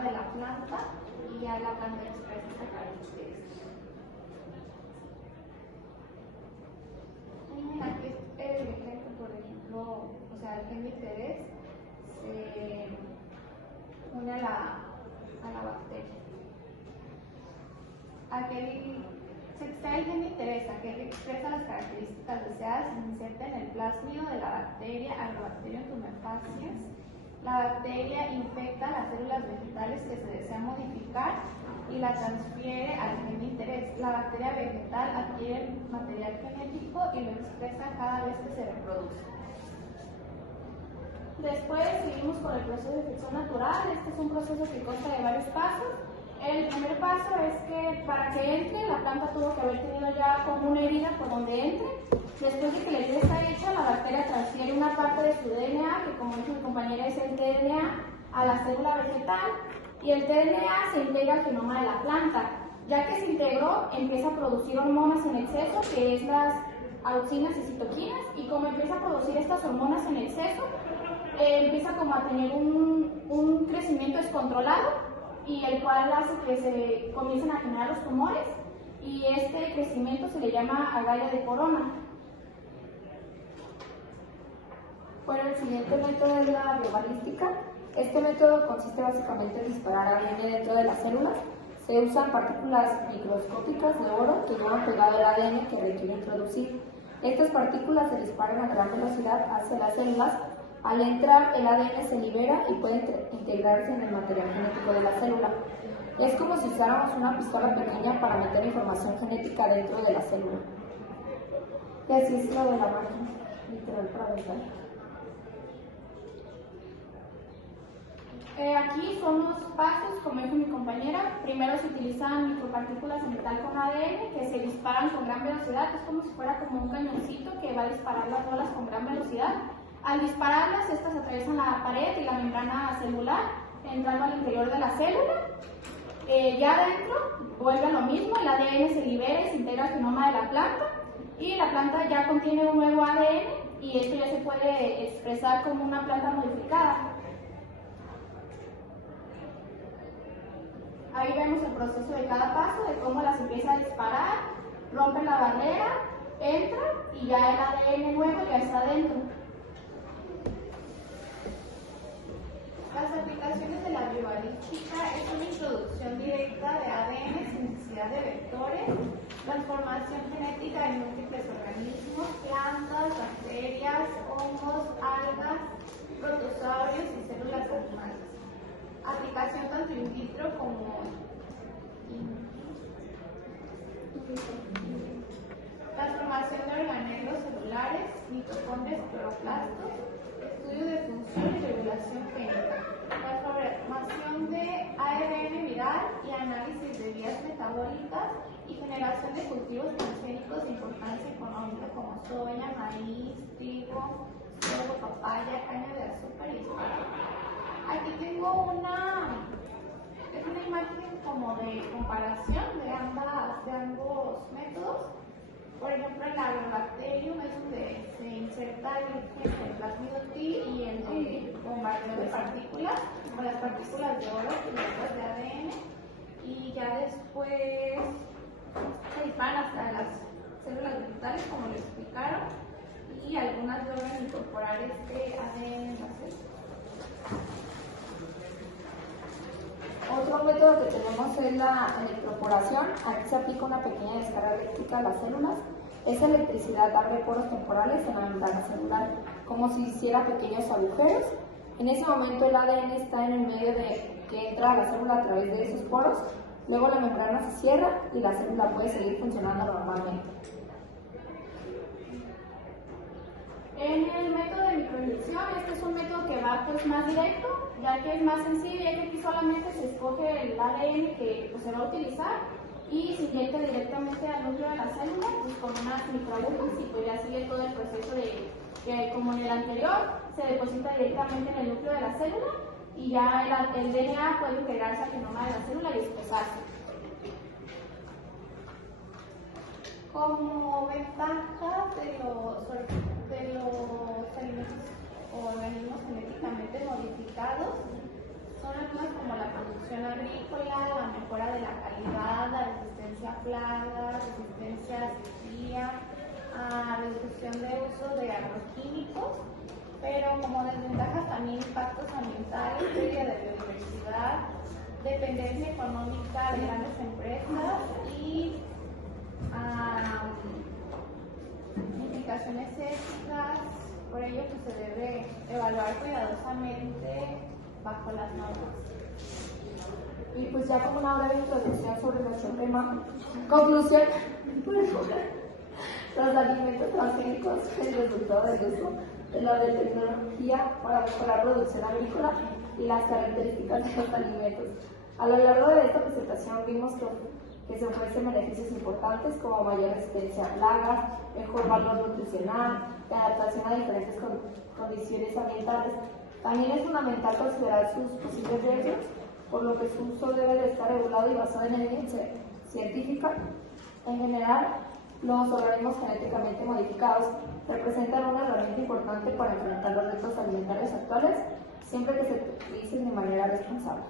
genoma de la planta y ya la planta expresa esa característica. Aquí es el ejemplo, por ejemplo, o sea, el gen de interés se une a la bacteria. Se extrae el gen de interés, aquel expresa las características deseadas, se inserta en el plásmido de la bacteria, Agrobacterium tumefaciens. La bacteria infecta las células vegetales que se desea modificar y la transfiere al gen de interés. La bacteria vegetal adquiere material genético y lo expresa cada vez que se reproduce. Después seguimos con el proceso de infección natural. Este es un proceso que consta de varios pasos. El primer paso es que para que entre, la planta tuvo que haber tenido ya como una herida por donde entre. Después de que la herida está hecha, la bacteria transfiere una parte de su DNA, que como dijo mi compañera es el tDNA, a la célula vegetal, y el tDNA se integra al genoma de la planta. Ya que se integró, empieza a producir hormonas en exceso, que es las auxinas y citoquinas, y como empieza a producir estas hormonas en exceso, empieza como a tener un crecimiento descontrolado, y el cual hace que se comiencen a generar los tumores, y este crecimiento se le llama agallas de corona. Bueno, el siguiente método es la biobalística. Este método consiste básicamente en disparar ADN dentro de las células. Se usan partículas microscópicas de oro que llevan pegado el ADN que requiere introducir. Estas partículas se disparan a gran velocidad hacia las células. Al entrar, el ADN se libera y puede integrarse en el material genético de la célula. Es como si usáramos una pistola pequeña para meter información genética dentro de la célula. Y así es lo de la máquina, literal, para pensar. Aquí son los pasos, como dijo mi compañera. Primero se utilizan micropartículas de metal con ADN que se disparan con gran velocidad. Es como si fuera como un cañoncito que va a disparar las bolas con gran velocidad. Al dispararlas, estas atraviesan la pared y la membrana celular, entrando al interior de la célula. Ya adentro vuelve a lo mismo, el ADN se libera y se integra al genoma de la planta, y la planta ya contiene un nuevo ADN y esto ya se puede expresar como una planta modificada. Ahí vemos el proceso de cada paso, de cómo las empieza a disparar, rompe la barrera, entra y ya el ADN nuevo ya está dentro. Las aplicaciones de la biobalística es una introducción directa de ADN sin necesidad de vectores, transformación genética en múltiples organismos, plantas, bacterias, hongos, algas, protozoarios y células animales. Aplicación tanto in vitro como transformación de organelos celulares, mitocondrias, cloroplastos, estudio de función y regulación génica, transformación de ARN viral y análisis de vías metabólicas y generación de cultivos transgénicos de importancia económica como soya, maíz, trigo, sorgo, papaya, caña de azúcar y espárragos. Aquí tengo una imagen como de comparación de ambos métodos. Por ejemplo, el Agrobacterium es donde se inserta el plásmido T y el de bombardeo de partículas, con las partículas de oro y las de ADN, y ya después se disparan hasta las células vegetales, como les explicaron, y algunas logran incorporar este ADN en las células. Otro método que tenemos es la electroporación. Aquí se aplica una pequeña descarga eléctrica a las células. Esa electricidad abre poros temporales en la membrana celular, como si hiciera pequeños agujeros. En ese momento el ADN está en el medio de que entra a la célula a través de esos poros. Luego la membrana se cierra y la célula puede seguir funcionando normalmente. En el método de microinyección, este es un método que va más directo, ya que es más sencillo, ya que aquí solamente se escoge el ADN que se va a utilizar y se inyecta directamente al núcleo de la célula, pues, con unas microagujas, y pues ya sigue todo el proceso de que, como en el anterior, se deposita directamente en el núcleo de la célula y ya el DNA puede integrarse al genoma de la célula y expresarse. Como ventaja de los alimentos o organismos genéticamente modificados, son algunas como la producción agrícola, la mejora de la calidad, la resistencia a plagas, resistencia a sequía, reducción de uso de agroquímicos, pero como desventajas también impactos ambientales, pérdida de biodiversidad, dependencia económica de grandes empresas y implicaciones éticas. Por ello pues, se debe evaluar cuidadosamente bajo las normas. Y pues ya como una breve introducción sobre nuestro tema, conclusión, los alimentos transgénicos es el resultado del uso de la biotecnología para mejorar la producción agrícola y las características de los alimentos. A lo largo de esta presentación vimos que se ofrecen beneficios importantes como mayor resistencia a plagas, mejor valor nutricional, adaptación a diferentes condiciones ambientales. También es fundamental considerar sus posibles riesgos, por lo que su uso debe de estar regulado y basado en evidencia científica. En general, los organismos genéticamente modificados representan una herramienta importante para enfrentar los retos alimentarios actuales, siempre que se utilicen de manera responsable.